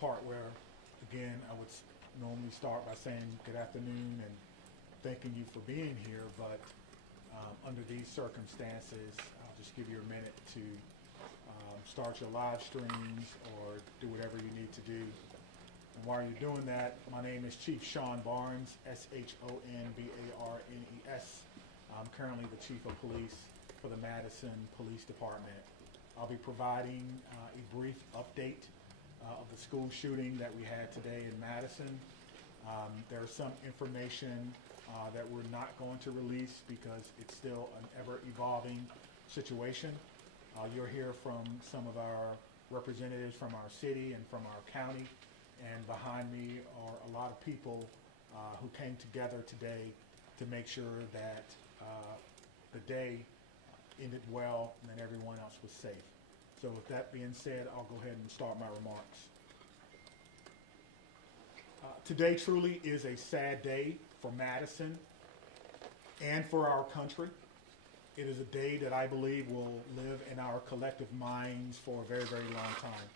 part where, again, I would normally start by saying good afternoon and thanking you for being here, but under these circumstances, I'll just give you a minute to start your live streams or do whatever you need to do. And while you're doing that, my name is Chief Sean Barnes, S-H-O-N-B-A-R-N-E-S. I'm currently the Chief of Police for the Madison Police Department. I'll be providing a brief update of the school shooting that we had today in Madison. There's some information that we're not going to release because it's still an ever-evolving situation. You'll hear from some of our representatives from our city and from our county, and behind me are a lot of people who came together today to make sure that the day ended well and that everyone else was safe. So with that being said, I'll go ahead and start my remarks. Today truly is a sad day for Madison and for our country. It is a day that I believe will live in our collective minds for a very, very long time.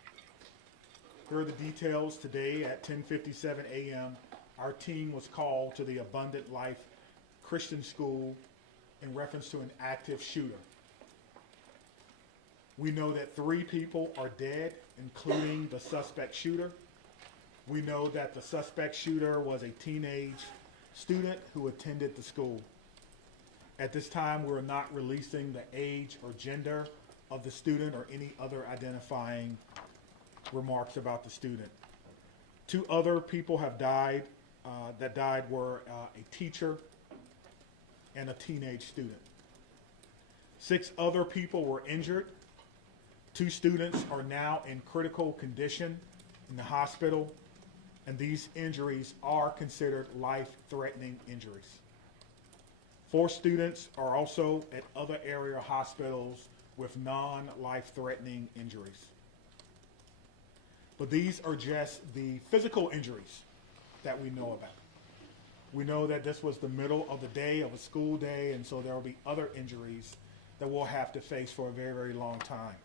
Here are the details. Today at 10:57 a.m., our team was called to the Abundant Life Christian School in reference to an active shooter. We know that 3 people are dead, including the suspect shooter. We know that the suspect shooter was a teenage student who attended the school. At this time, we're not releasing the age or gender of the student or any other identifying remarks about the student. 2 other people have died. That died were a teacher and a teenage student. 6 other people were injured. 2 students are now in critical condition in the hospital, and these injuries are considered life-threatening injuries. 4 students are also at other area hospitals with non-life-threatening injuries. But these are just the physical injuries that we know about. We know that this was the middle of the day, of a school day, and so there will be other injuries that we'll have to face for a very, very long time.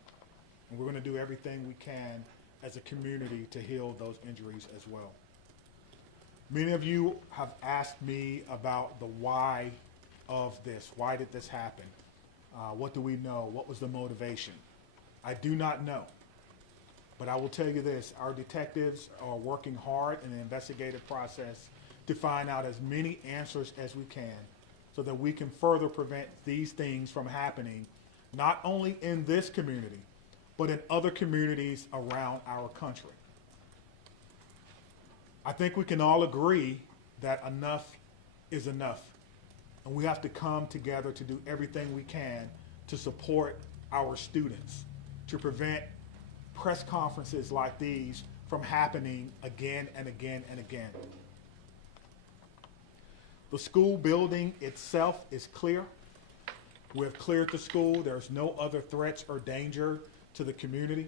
And we're going to do everything we can as a community to heal those injuries as well. Many of you have asked me about the why of this. Why did this happen? What do we know? What was the motivation? I do not know. But I will tell you this, our detectives are working hard in the investigative process to find out as many answers as we can so that we can further prevent these things from happening, not only in this community, but in other communities around our country. I think we can all agree that enough is enough. And we have to come together to do everything we can to support our students, to prevent press conferences like these from happening again and again and again. The school building itself is clear. We have cleared the school. There's no other threats or danger to the community.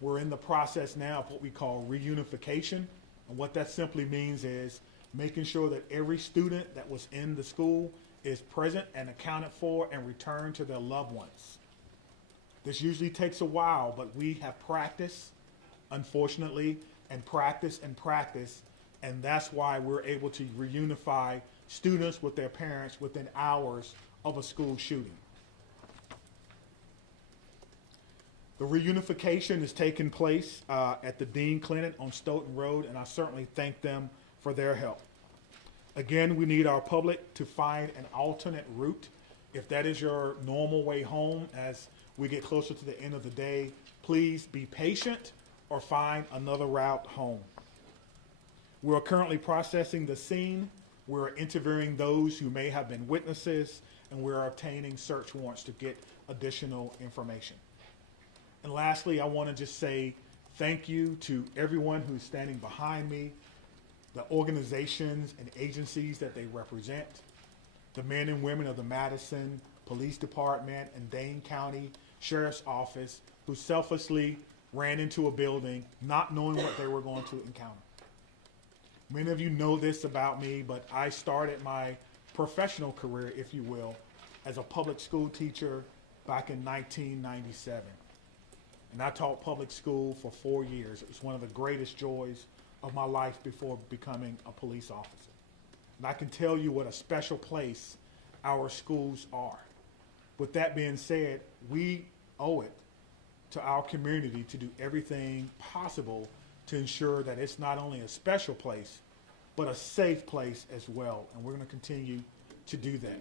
We're in the process now of what we call reunification. And what that simply means is making sure that every student that was in the school is present and accounted for and returned to their loved ones. This usually takes a while, but we have practiced, unfortunately, and practice, and that's why we're able to reunify students with their parents within hours of a school shooting. The reunification is taking place at the Dean Clinic on Stoughton Road, and I certainly thank them for their help. Again, we need our public to find an alternate route. If that is your normal way home as we get closer to the end of the day, please be patient or find another route home. We're currently processing the scene. We're interviewing those who may have been witnesses, and we're obtaining search warrants to get additional information. And lastly, I want to just say thank you to everyone who's standing behind me, the organizations and agencies that they represent, the men and women of the Madison Police Department and Dane County Sheriff's Office who selflessly ran into a building not knowing what they were going to encounter. Many of you know this about me, but I started my professional career, if you will, as a public school teacher back in 1997. And I taught public school for 4 years. It was one of the greatest joys of my life before becoming a police officer. And I can tell you what a special place our schools are. With that being said, we owe it to our community to do everything possible to ensure that it's not only a special place, but a safe place as well. And we're going to continue to do that.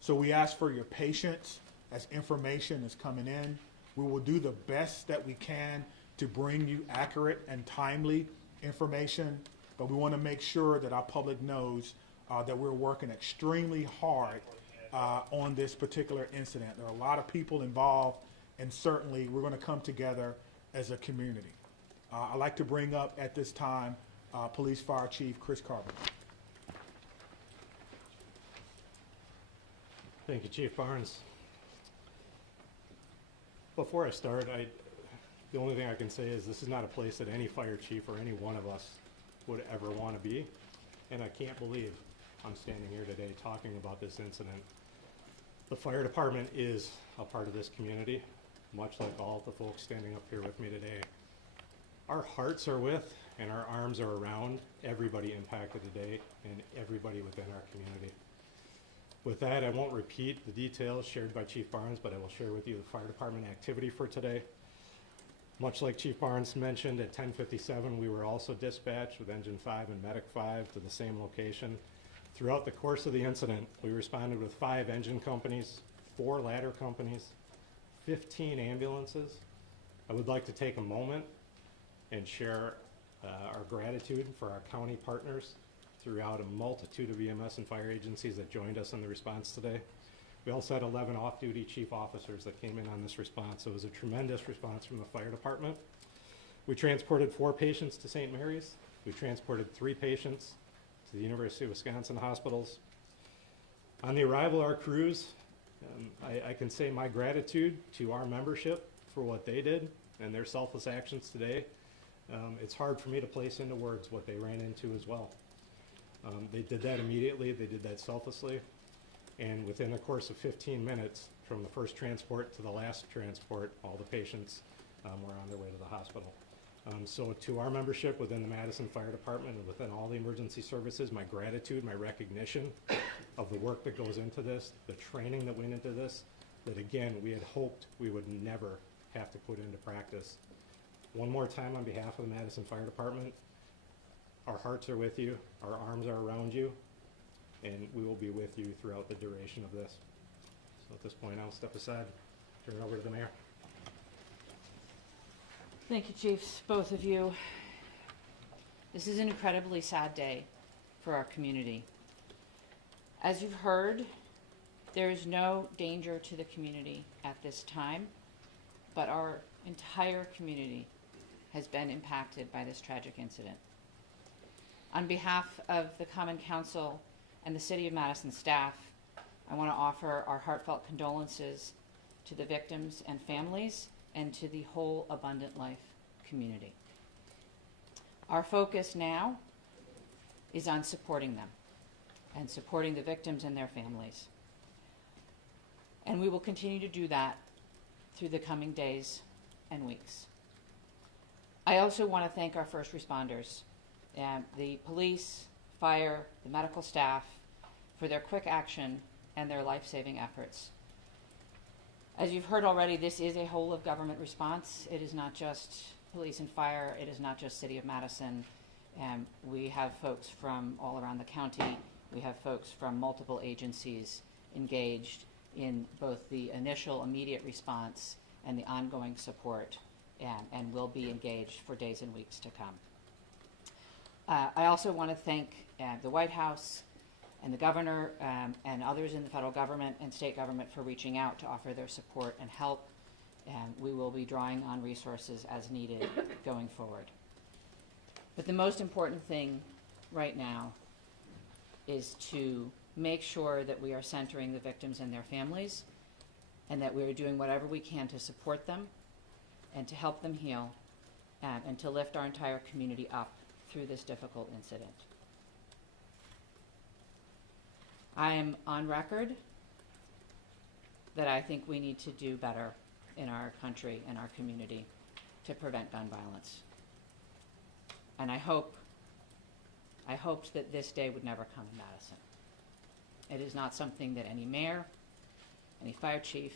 So we ask for your patience as information is coming in. We will do the best that we can to bring you accurate and timely information, but we want to make sure that our public knows that we're working extremely hard on this particular incident. There are a lot of people involved, and certainly we're going to come together as a community. I'd like to bring up at this time Police Fire Chief Chris Carpenter. Thank you, Chief Barnes. Before I start, the only thing I can say is this is not a place that any fire chief or any one of us would ever want to be, and I can't believe I'm standing here today talking about this incident. The fire department is a part of this community, much like all the folks standing up here with me today. Our hearts are with and our arms are around everybody impacted today and everybody within our community. With that, I won't repeat the details shared by Chief Barnes, but I will share with you the fire department activity for today. Much like Chief Barnes mentioned, at 10:57, we were also dispatched with Engine 5 and Medic 5 to the same location. Throughout the course of the incident, we responded with 5 engine companies, 4 ladder companies, 15 ambulances. I would like to take a moment and share our gratitude for our county partners throughout a multitude of EMS and fire agencies that joined us in the response today. We also had 11 off-duty chief officers that came in on this response, so it was a tremendous response from the fire department. We transported 4 patients to St. Mary's. We transported 3 patients to the University of Wisconsin hospitals. On the arrival of our crews, I can say my gratitude to our membership for what they did and their selfless actions today. It's hard for me to place into words what they ran into as well. They did that immediately, they did that selflessly, and within the course of 15 minutes, from the first transport to the last transport, all the patients were on their way to the hospital. So to our membership within the Madison Fire Department and within all the emergency services, my gratitude, my recognition of the work that goes into this, the training that went into this, that again, we had hoped we would never have to put into practice. One more time on behalf of the Madison Fire Department, our hearts are with you, our arms are around you, and we will be with you throughout the duration of this. So at this point, I'll step aside, turn it over to the mayor. Thank you, Chiefs, both of you. This is an incredibly sad day for our community. As you've heard, there is no danger to the community at this time, but our entire community has been impacted by this tragic incident. On behalf of the Common Council and the City of Madison staff, I want to offer our heartfelt condolences to the victims and families and to the whole Abundant Life community. Our focus now is on supporting them and supporting the victims and their families. And we will continue to do that through the coming days and weeks. I also want to thank our first responders, the police, fire, the medical staff, for their quick action and their life-saving efforts. As you've heard already, this is a whole of government response. It is not just police and fire. It is not just City of Madison. We have folks from all around the county. We have folks from multiple agencies engaged in both the initial immediate response and the ongoing support, and will be engaged for days and weeks to come. I also want to thank the White House and the governor and others in the federal government and state government for reaching out to offer their support and help. And we will be drawing on resources as needed going forward. But the most important thing right now is to make sure that we are centering the victims and their families, and that we are doing whatever we can to support them and to help them heal, and to lift our entire community up through this difficult incident. I am on record that I think we need to do better in our country and our community to prevent gun violence. And I hoped that this day would never come in Madison. It is not something that any mayor, any fire chief,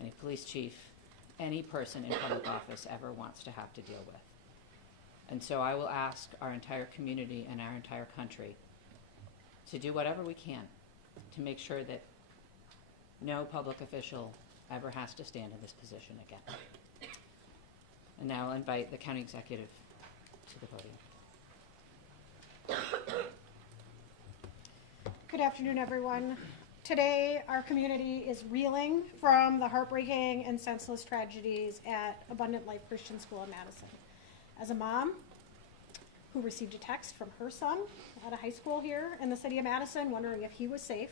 any police chief, any person in public office ever wants to have to deal with. And so I will ask our entire community and our entire country to do whatever we can to make sure that no public official ever has to stand in this position again. And now I'll invite the county executive to the podium. Good afternoon, everyone. Today, our community is reeling from the heartbreaking and senseless tragedies at Abundant Life Christian School in Madison. As a mom who received a text from her son at a high school here in the city of Madison wondering if he was safe,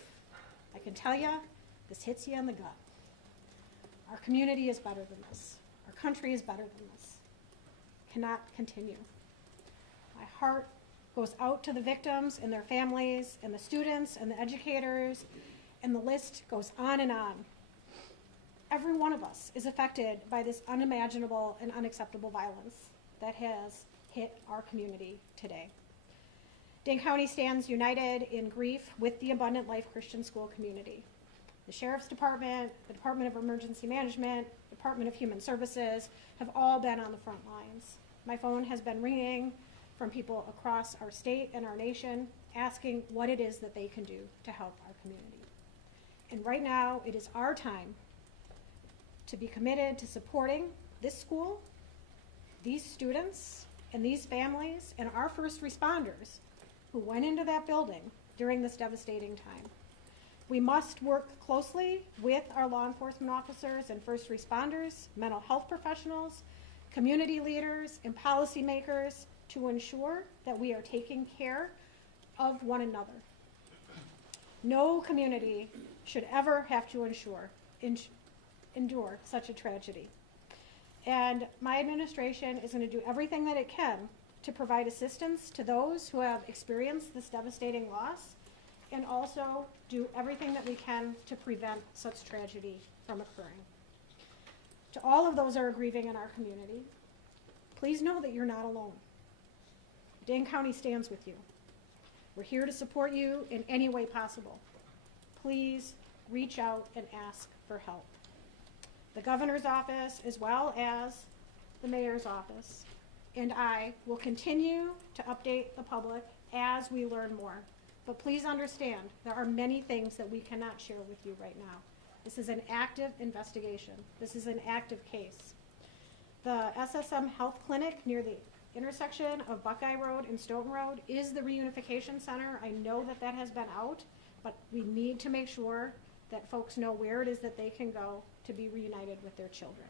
I can tell you, this hits you in the gut. Our community is better than this. Our country is better than this. Cannot continue. My heart goes out to the victims and their families and the students and the educators, and the list goes on and on. Every one of us is affected by this unimaginable and unacceptable violence that has hit our community today. Dane County stands united in grief with the Abundant Life Christian School community. The Sheriff's Department, the Department of Emergency Management, Department of Human Services have all been on the front lines. My phone has been ringing from people across our state and our nation asking what it is that they can do to help our community. And right now, it is our time to be committed to supporting this school, these students, and these families, and our first responders who went into that building during this devastating time. We must work closely with our law enforcement officers and first responders, mental health professionals, community leaders, and policymakers to ensure that we are taking care of one another. No community should ever have to endure such a tragedy. And my administration is going to do everything that it can to provide assistance to those who have experienced this devastating loss, and also do everything that we can to prevent such tragedy from occurring. To all of those who are grieving in our community, please know that you're not alone. Dane County stands with you. We're here to support you in any way possible. Please reach out and ask for help. The governor's office, as well as the mayor's office, and I will continue to update the public as we learn more. But please understand, there are many things that we cannot share with you right now. This is an active investigation. This is an active case. The SSM Health Clinic near the intersection of Buckeye Road and Stoughton Road is the reunification center. I know that that has been out, but we need to make sure that folks know where it is that they can go to be reunited with their children.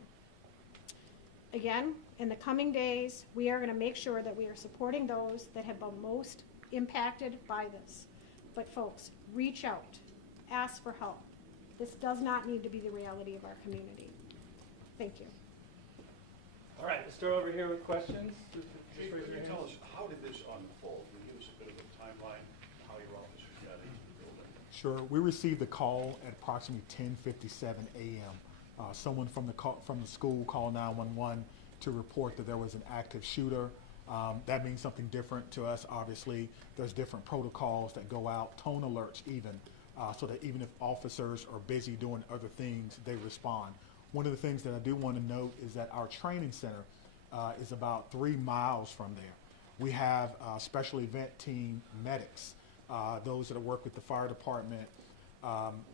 Again, in the coming days, we are going to make sure that we are supporting those that have been most impacted by this. But folks, reach out, ask for help. This does not need to be the reality of our community. Thank you. All right, let's start over here with questions. Just Chief, raise could your you hand. tell us, how did this unfold? Can you give us a bit of a timeline, how your officers got into the building? Sure. We received the call at approximately 10:57 a.m. Someone from the school called 911 to report that there was an active shooter. That means something different to us. Obviously, there's different protocols that go out, tone alerts even, so that even if officers are busy doing other things, they respond. One of the things that I do want to note is that our training center is about 3 miles from there. We have special event team medics, those that work with the fire department,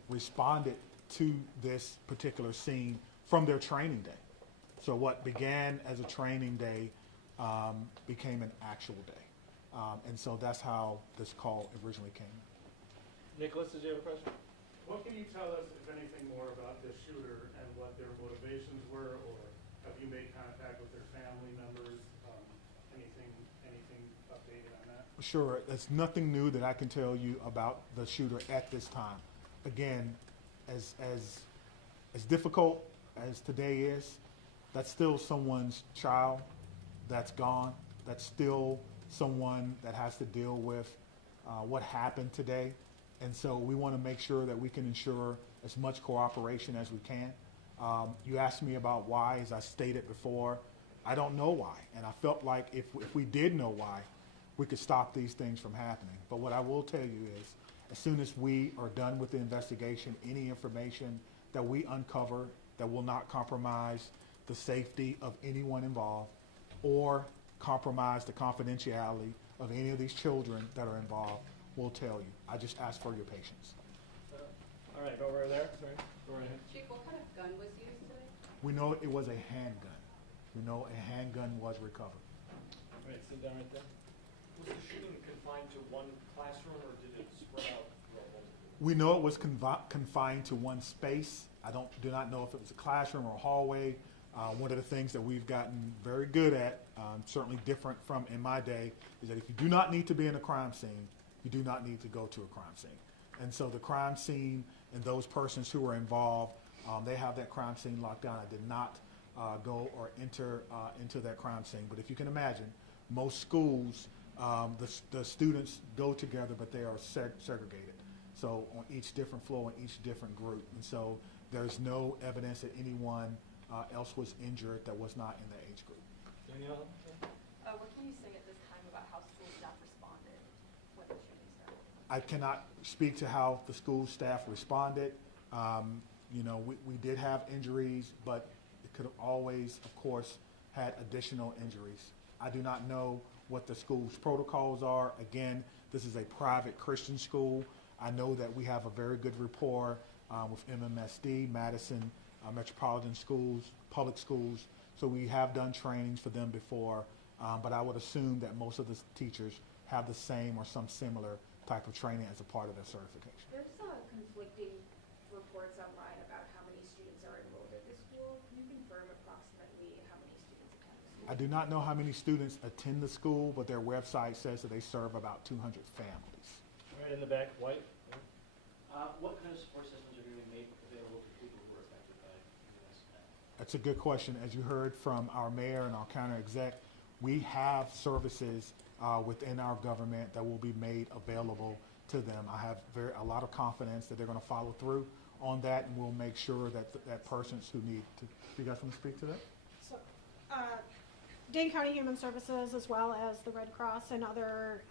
responded to this particular scene from their training day. So what began as a training day became an actual day. And so that's how this call originally came. Nicholas, did you have a question? What can you tell us, if anything, more about this shooter and what their motivations were, or have you made contact with their family members? Anything updated on that? Sure, there's nothing new that I can tell you about the shooter at this time. Again, as difficult as today is, that's still someone's child that's gone. That's still someone that has to deal with what happened today. And so we want to make sure that we can ensure as much cooperation as we can. You asked me about why, as I stated before. I don't know why, and I felt like if we did know why, we could stop these things from happening. But what I will tell you is, as soon as we are done with the investigation, any information that we uncover that will not compromise the safety of anyone involved or compromise the confidentiality of any of these children that are involved, we'll tell you. I just ask for your patience. All right, over there. Sorry, go right ahead. Chief, what kind of gun was used today? We know it was a handgun. We know a handgun was recovered. All right, sit down right there. Was the shooting confined to one classroom or did it spread out throughout multiple? We know it was confined to one space. I do not know if it was a classroom or a hallway. One of the things that we've gotten very good at, certainly different from in my day, is that if you do not need to be in a crime scene, you do not need to go to a crime scene. And so the crime scene and those persons who were involved, they have that crime scene locked down. I did not go or enter into that crime scene. But if you can imagine, most schools, the students go together, but they are segregated. So on each different floor, in each different group. And so there's no evidence that anyone else was injured that was not in the age group. Danielle? What can you say at this time about how school staff responded when the shooting started? I cannot speak to how the school staff responded. You know, we did have injuries, but it could have always, of course, had additional injuries. I do not know what the school's protocols are. Again, this is a private Christian school. I know that we have a very good rapport with MMSD, Madison Metropolitan Schools, public schools. So we have done trainings for them before, but I would assume that most of the teachers have the same or some similar type of training as a part of their certification. There's conflicting reports online about how many students are enrolled at the school. Can you confirm approximately how many students attend the school? I do not know how many students attend the school, but their website says that they serve about 200 families. All right, in the back, White. What kind of support systems are being made available to people who are affected by this? That's a good question. As you heard from our mayor and our county exec, we have services within our government that will be made available to them. I have a lot of confidence that they're going to follow through on that, and we'll make sure that that persons who need to. Do you guys want to speak to that? So, Dane County Human Services, as well as the Red Cross and other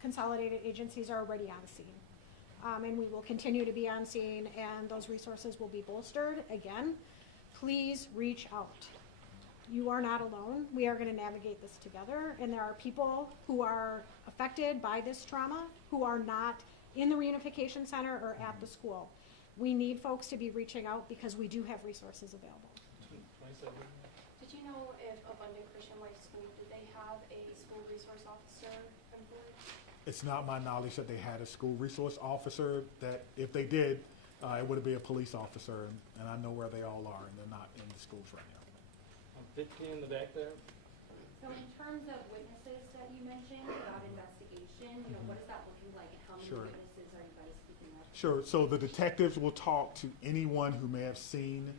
consolidated agencies, are already on scene. And we will continue to be on scene, and those resources will be bolstered. Again, please reach out. You are not alone. We are going to navigate this together, and there are people who are affected by this trauma who are not in the reunification center or at the school. We need folks to be reaching out because we do have resources available. 27. Did you know if Abundant Christian Life School, did they have a school resource officer employed? It's not my knowledge that they had a school resource officer. That if they did, it would be a police officer, and I know where they all are, and they're not in the schools right now. 15 in the back there. So in terms of witnesses that you mentioned about investigation, what is that looking like and how many Sure. witnesses are you guys speaking of? Sure. So the detectives will talk to anyone who may have seen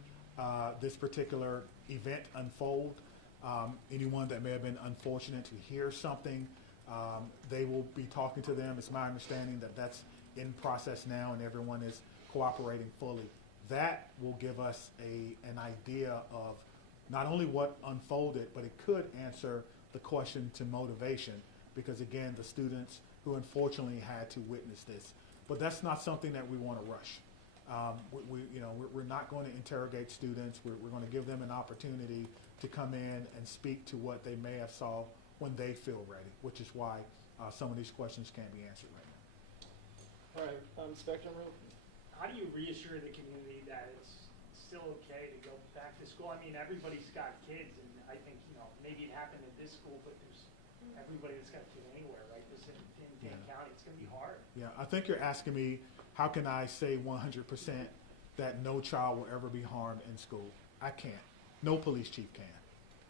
this particular event unfold. Anyone that may have been unfortunate to hear something, they will be talking to them. It's my understanding that that's in process now, and everyone is cooperating fully. That will give us an idea of not only what unfolded, but it could answer the question to motivation, because again, the students who unfortunately had to witness this. But that's not something that we want to rush. We're not going to interrogate students. We're going to give them an opportunity to come in and speak to what they may have saw when they feel ready, which is why some of these questions can't be answered right now. All right, Spectrum Room. How do you reassure the community that it's still okay to go back to school? I mean, everybody's got kids, and I think, maybe it happened at this school, but there's everybody that's got a kid anywhere, right? This in Dane County, it's going to be hard. Yeah, I think you're asking me, how can I say 100% that no child will ever be harmed in school? I can't. No police chief can.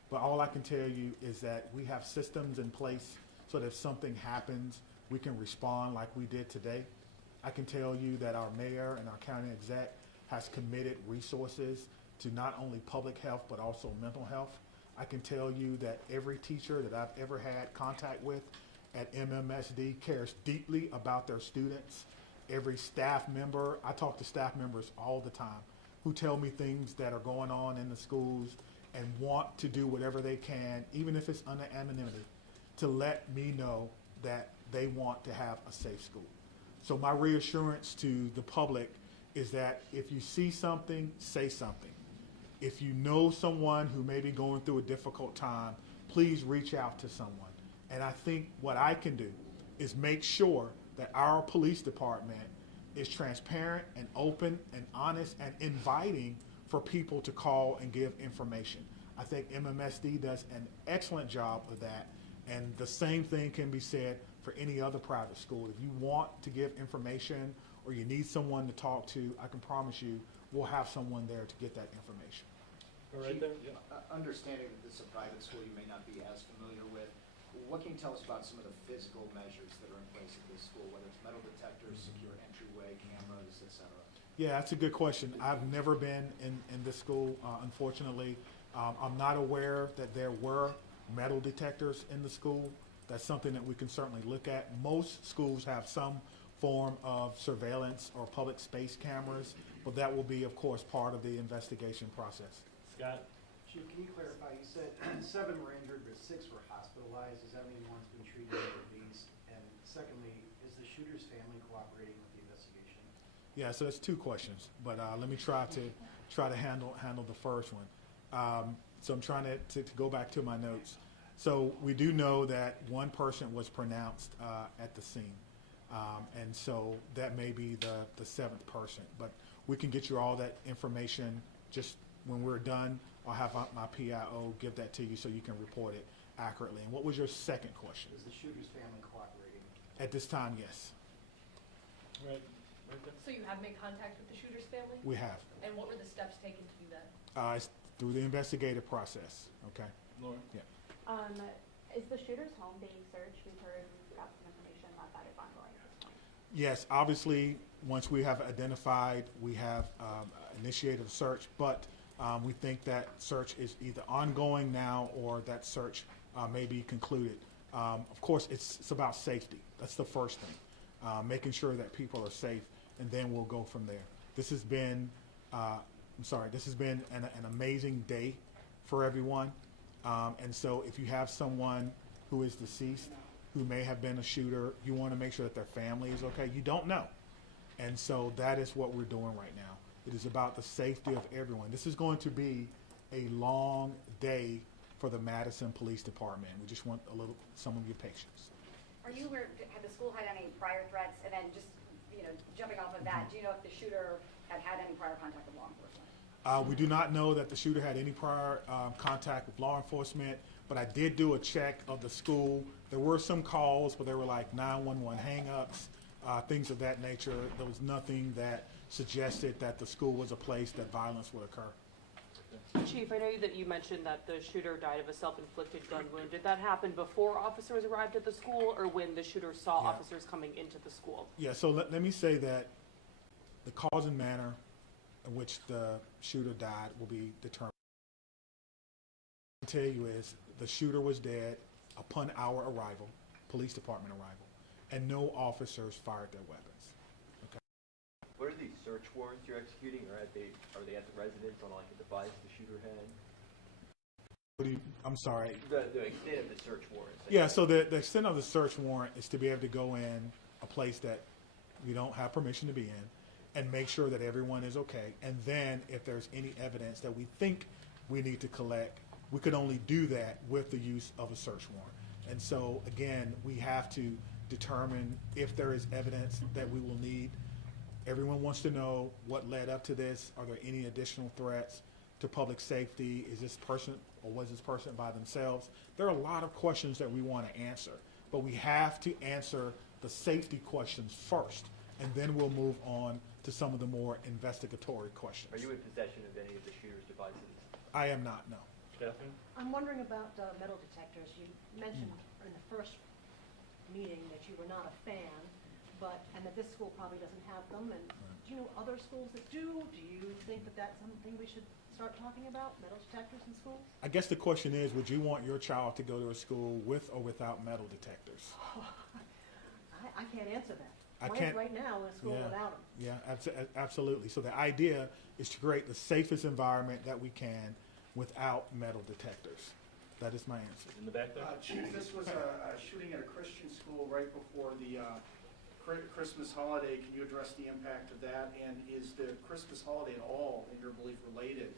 But all I can tell you is that we have systems in place so that if something happens, we can respond like we did today. I can tell you that our mayor and our county exec has committed resources to not only public health but also mental health. I can tell you that every teacher that I've ever had contact with at MMSD cares deeply about their students. Every staff member, I talk to staff members all the time. who tell me things that are going on in the schools and want to do whatever they can, even if it's under anonymity, to let me know that they want to have a safe school. So my reassurance to the public is that if you see something, say something. If you know someone who may be going through a difficult time, please reach out to someone. And I think what I can do is make sure that our police department is transparent and open and honest and inviting for people to call and give information. I think MMSD does an excellent job of that, and the same thing can be said for any other private school. If you want to give information or you need someone to talk to, I can promise you we'll have someone there to get that information. Go right there, yeah. Understanding that this is a private school you may not be as familiar with, what can you tell us about some of the physical measures that are in place at this school, whether it's metal detectors, secure entryway, cameras, et cetera? Yeah, that's a good question. I've never been in this school, unfortunately. I'm not aware that there were metal detectors in the school. That's something that we can certainly look at. Most schools have some form of surveillance or public space cameras, but that will be, of course, part of the investigation process. Scott? Chief, can you clarify, you said 7 were injured, but 6 were hospitalized. Does that mean one's been treated for these? And secondly, is the shooter's family cooperating with the investigation? Yeah, so that's 2 questions, but let me try to handle the first one. So I'm trying to go back to my notes. So we do know that 1 person was pronounced at the scene, and so that may be the 7th person. But we can get you all that information just when we're done. I'll have my PIO give that to you so you can report it accurately. And what was your second question? Is the shooter's family cooperating? At this time, yes, Right there. So you have made contact with the shooter's family? we have. And what were the steps taken to do that? It's through the investigative process. Okay. Lauren? Yeah. Is the shooter's home being searched? We've heard, got some information that is ongoing at this point. Yes, obviously, once we have identified, we have initiated a search, but we think that search is either ongoing now or that search may be concluded. Of course, it's about safety. That's the first thing, making sure that people are safe, and then we'll go from there. This has been, this has been an amazing day for everyone. And so if you have someone who is deceased, who may have been a shooter, you want to make sure that their family is okay. You don't know. And so that is what we're doing right now. It is about the safety of everyone. This is going to be a long day for the Madison Police Department. We just want some of your patience. Are you aware, had the school had any prior threats? And then just, jumping off of that, do you know if the shooter had any prior contact with law enforcement? We do not know that the shooter had any prior contact with law enforcement, but I did do a check of the school. There were some calls, but they were like 911 hang-ups, things of that nature. There was nothing that suggested that the school was a place that violence would occur. Chief, I know that you mentioned that the shooter died of a self-inflicted gun wound. Did that happen before officers arrived at the school or when the shooter saw officers coming into the school? Yeah, so let me say that the cause and manner in which the shooter died will be determined. What I can tell you is the shooter was dead upon our arrival, police department arrival, and no officers fired their weapons. Okay. What are these search warrants you're executing, or are they at the residence on like a device the shooter had? I'm sorry. The extent of the search warrants. Yeah, so the extent of the search warrant is to be able to go in a place that we don't have permission to be in and make sure that everyone is okay. And then if there's any evidence that we think we need to collect, we could only do that with the use of a search warrant. And so, again, we have to determine if there is evidence that we will need. Everyone wants to know what led up to this. Are there any additional threats to public safety? Is this person or was this person by themselves? There are a lot of questions that we want to answer, but we have to answer the safety questions first, and then we'll move on to some of the more investigatory questions. Are you in possession of any of the shooter's devices? I am not, no. Catherine? I'm wondering about metal detectors. You mentioned in the first meeting that you were not a fan, and that this school probably doesn't have them. And do you know other schools that do? Do you think that that's something we should start talking about, metal detectors in schools? I guess the question is, would you want your child to go to a school with or without metal detectors? I can't answer that. I Mine's can't. right now in a school Yeah. without them. Yeah, absolutely. So the idea is to create the safest environment that we can without metal detectors. That is my answer. In the back there? Chief, this was a shooting at a Christian school right before the Christmas holiday. Can you address the impact of that? And is the Christmas holiday at all, in your belief, related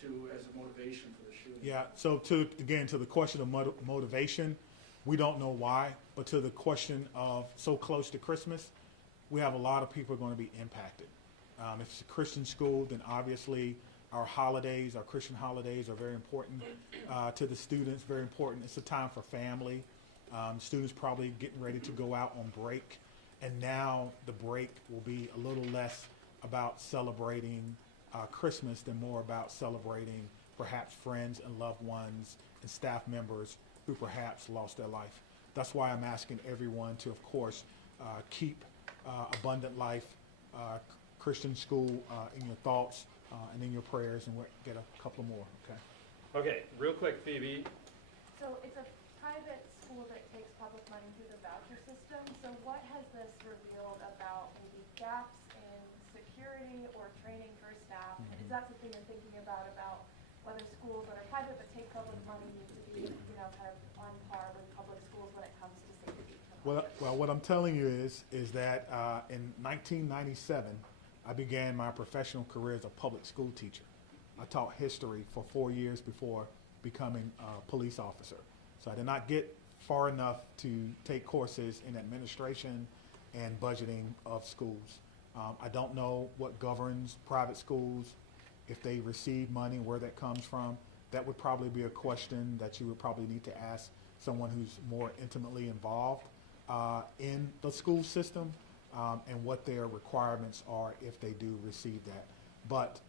to as a motivation for the shooting? Yeah. So to the question of motivation, we don't know why, but to the question of so close to Christmas, we have a lot of people going to be impacted. If it's a Christian school, then obviously our holidays, our Christian holidays, are very important to the students. Very important. It's a time for family. Students probably getting ready to go out on break, and now the break will be a little less about celebrating Christmas than more about celebrating perhaps friends and loved ones and staff members who perhaps lost their life. That's why I'm asking everyone to, of course, keep Abundant Life Christian School in your thoughts and in your prayers, and we'll get a couple more, okay? Okay, real quick, Phoebe. So it's a private school that takes public money through the voucher system. So what has this revealed about maybe gaps in security or training for staff? And is that something you're thinking about whether schools that are private but take public money need to be, kind of on par with public schools when it comes to safety? Well, what I'm telling you is that in 1997, I began my professional career as a public school teacher. I taught history for 4 years before becoming a police officer. So I did not get far enough to take courses in administration and budgeting of schools. I don't know what governs private schools, if they receive money, where that comes from. That would probably be a question that you would probably need to ask someone who's more intimately involved in the school system, and what their requirements are if they do receive that. But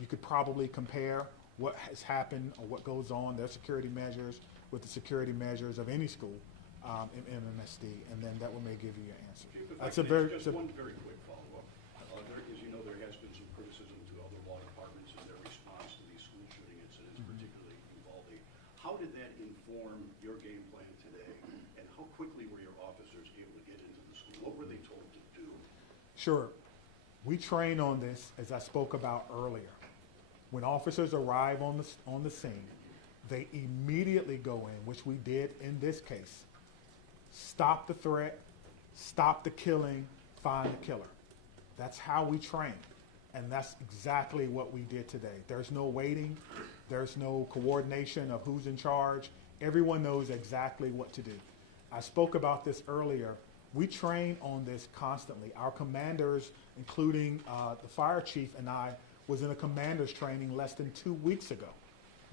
you could probably compare what has happened or what goes on, their security measures, with the security measures of any school in MMSD, and then that may give you your answer. Chief, if That's I a could very just one very quick follow-up. As you know, there has been some criticism to other law departments in their response to these school shooting incidents, particularly involving. How did that inform your game plan today, and how quickly were your officers able to get into the school? What were they told to do? Sure. We train on this, as I spoke about earlier. When officers arrive on the scene, they immediately go in, which we did in this case. Stop the threat, stop the killing, find the killer. That's how we train. And that's exactly what we did today. There's no waiting. There's no coordination of who's in charge. Everyone knows exactly what to do. I spoke about this earlier. We train on this constantly. Our commanders, including the fire chief and I, was in a commander's training less than 2 weeks ago,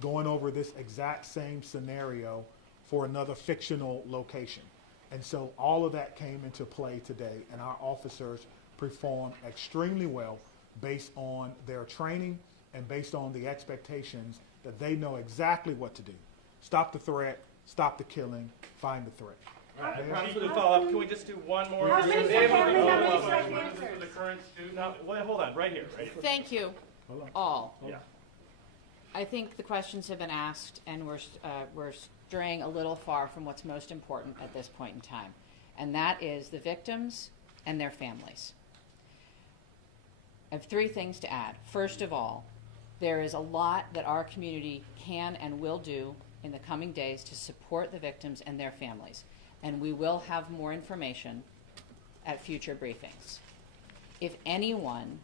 going over this exact same scenario for another fictional location. And so all of that came into play today, and our officers performed extremely well based on their training and based on the expectations that they know exactly what to do. Stop the threat, stop the killing, find the threat. All right, I promise we'll follow up. Can we just do one more? How many Dave, seconds? hold How on, many hold on. seconds? We're gonna do the current student. No, wait, hold on, right here, right? Thank you, all. Yeah. I think the questions have been asked, and we're straying a little far from what's most important at this point in time, and that is the victims and their families. I have 3 things to add. First of all, there is a lot that our community can and will do in the coming days to support the victims and their families, and we will have more information at future briefings. If anyone,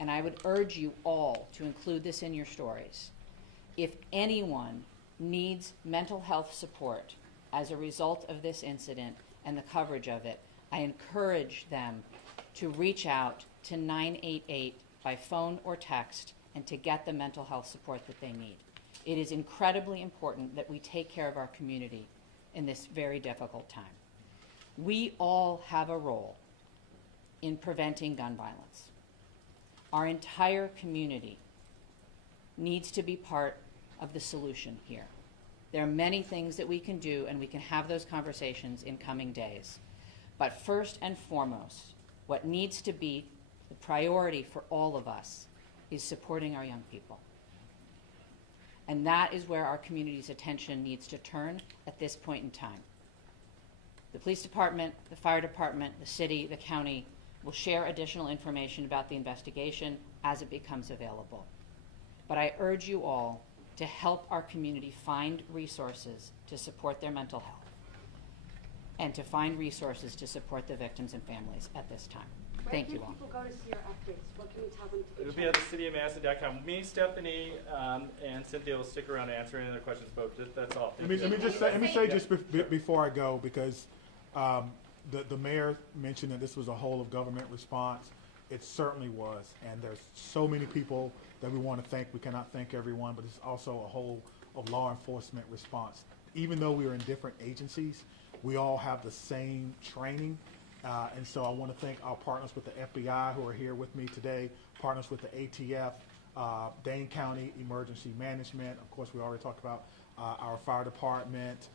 and I would urge you all to include this in your stories, if anyone needs mental health support as a result of this incident and the coverage of it, I encourage them to reach out to 988 by phone or text and to get the mental health support that they need. It is incredibly important that we take care of our community in this very difficult time. We all have a role in preventing gun violence. Our entire community needs to be part of the solution here. There are many things that we can do, and we can have those conversations in coming days. But first and foremost, what needs to be the priority for all of us is supporting our young people. And that is where our community's attention needs to turn at this point in time. The police department, the fire department, the city, the county will share additional information about the investigation as it becomes available. But I urge you all to help our community find resources to support their mental health and to find resources to support the victims and families at this time. Thank you all. Where can people go to see your updates? What can you tell them to It'll check? be at thecityofmadison.com. Me, Stephanie, and Cynthia will stick around to answer any other questions, but that's all. Let me say just before I go, because the mayor mentioned that this was a whole of government response. It certainly was, and there's so many people that we want to thank. We cannot thank everyone, but it's also a whole of law enforcement response. Even though we are in different agencies, we all have the same training, and so I want to thank our partners with the FBI who are here with me today, partners with the ATF, Dane County Emergency Management. Of course, we already talked about our fire department.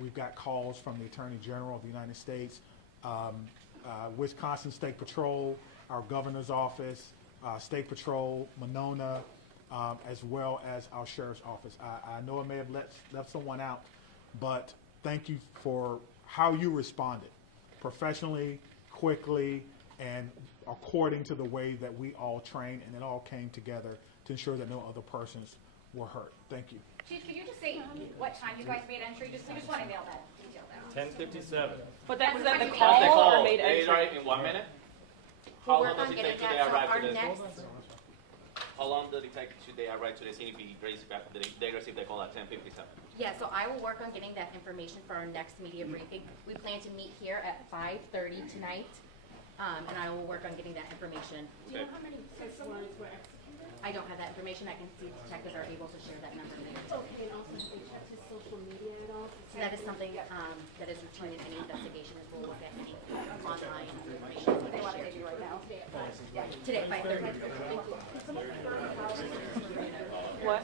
We've got calls from the Attorney General of the United States, Wisconsin State Patrol, our governor's office, State Patrol, Monona, as well as our sheriff's office. I know I may have left someone out, but thank you for how you responded, professionally, quickly, and according to the way that we all trained, and it all came together to ensure that no other persons were hurt. Thank you. Chief, could you just say what time you guys made entry? We just want to nail that detail down. 10:57. But that was that the That's call the or call. made They entry? arrive in 1 minute? We'll How work long on does it take getting till they that. So arrive our to the next, How long does it take should they arrive to the scene if they receive the call at 10:57? yeah, so I will work on getting that information for our next media briefing. We plan to meet here at 5:30 tonight, and I will work on getting that information. Do you know how many search warrants were executed? I don't have that information. I can see if detectives are able to share that number later. Okay, and also have they checked his social media at all? So that is something that is routine in any investigation, is we'll look at any online information that they share. Right now? Yeah, today at 5:30. What?